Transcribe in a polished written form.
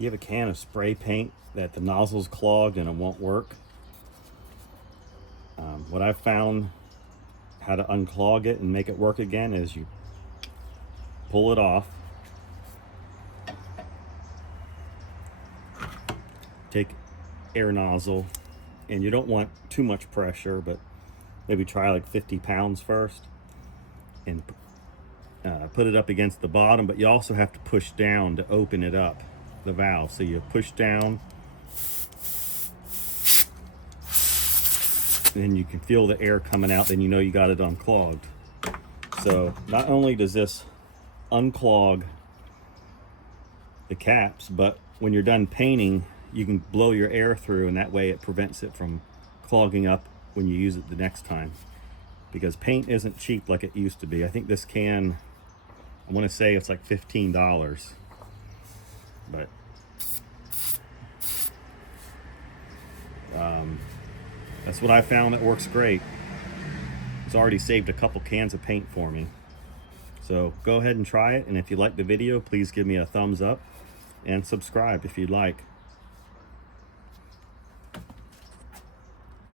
you have a can of spray paint that the nozzle's clogged and it won't work, what I've found how to unclog it and make it work again is you pull it off, take air nozzle, and you don't want too much pressure, but maybe try like 50 pounds first, and put it up against the bottom, but you also have to push down to open it up, the valve. So you push down, then you can feel the air coming out, then you know you got it unclogged. So not only does this unclog the caps, but when you're done painting, you can blow your air through, and that way it prevents it from clogging up when you use it the next time. Because paint isn't cheap like it used to be. I think this can, I want to say it's like $15, but that's what I found that works great. It's already saved a couple cans of paint for me. So go ahead and try it, and if you like the video, please give me a thumbs up and subscribe if you'd like.